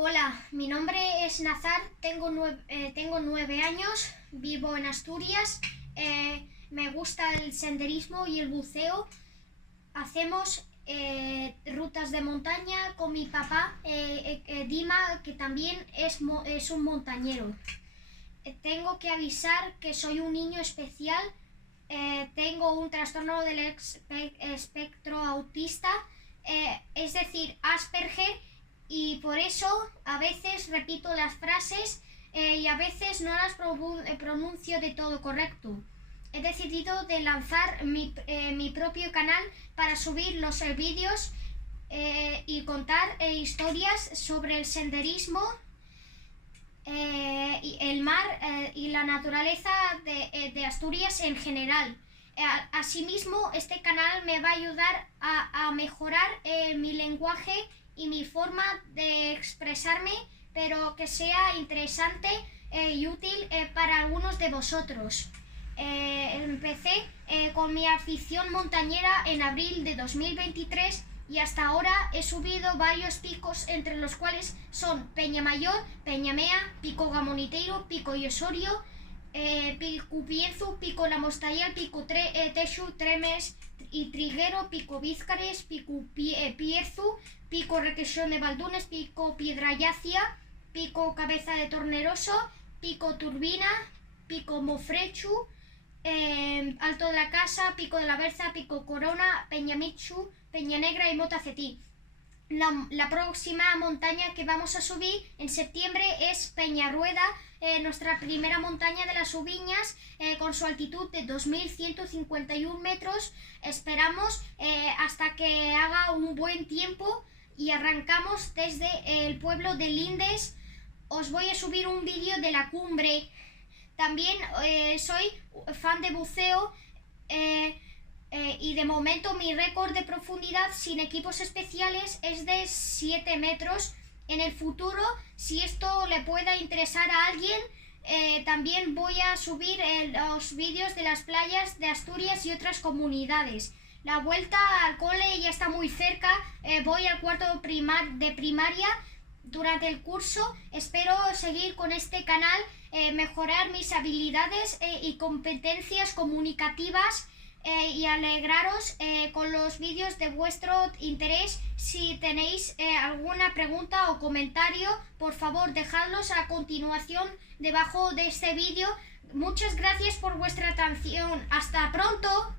Hola, mi nombre es Nazar, tengo 9 años, vivo en Asturias, me gusta el senderismo y el buceo. Hacemos rutas de montaña con mi papá, Dima, que también es un montañero. Tengo que avisar que soy un niño especial, tengo un trastorno del espectro autista, es decir, Asperger, y por eso a veces repito las frases y a veces no las pronuncio de todo correcto. He decidido de lanzar mi propio canal para subir los vídeos y contar historias sobre el senderismo, el mar y la naturaleza de Asturias en general. Asimismo, este canal me va a ayudar a mejorar mi lenguaje y mi forma de expresarme, pero que sea interesante y útil para algunos de vosotros. Empecé con mi afición montañera en abril de 2023 y hasta ahora he subido varios picos, entre los cuales son Peña Mayor, Peña Mea, Pico Gamoniteiro, Pico Llosorio, Pico Pienzu, Pico La Mostalla, Pico Texu, Tremes y Triguero, Pico Vízcares, Pico Pierzu, Pico Requesón de Baldunes, Pico Piedrayacia, Pico Cabeza de Torneroso, Pico Turbina, Pico Mofrechu, Alto de la Casa, Pico de la Berza, Pico Corona, Peña Michu, Peña Negra y Mota Cetí. La próxima montaña que vamos a subir en septiembre es Peñarrueda, nuestra primera montaña de las Ubiñas, con su altitud de 2151 metros. Esperamos hasta que haga un buen tiempo y arrancamos desde el pueblo de Lindes. Os voy a subir un vídeo de la cumbre. También soy fan de buceo y de momento mi récord de profundidad sin equipos especiales es de 7 metros. En el futuro, si esto le pueda interesar a alguien, también voy a subir los vídeos de las playas de Asturias y otras comunidades. La vuelta al cole ya está muy cerca, voy al cuarto de primaria. Durante el curso espero seguir con este canal, mejorar mis habilidades y competencias comunicativas y alegraros con los vídeos de vuestro interés. Si tenéis alguna pregunta o comentario, por favor dejadlos a continuación debajo de este vídeo. Muchas gracias por vuestra atención. ¡Hasta pronto!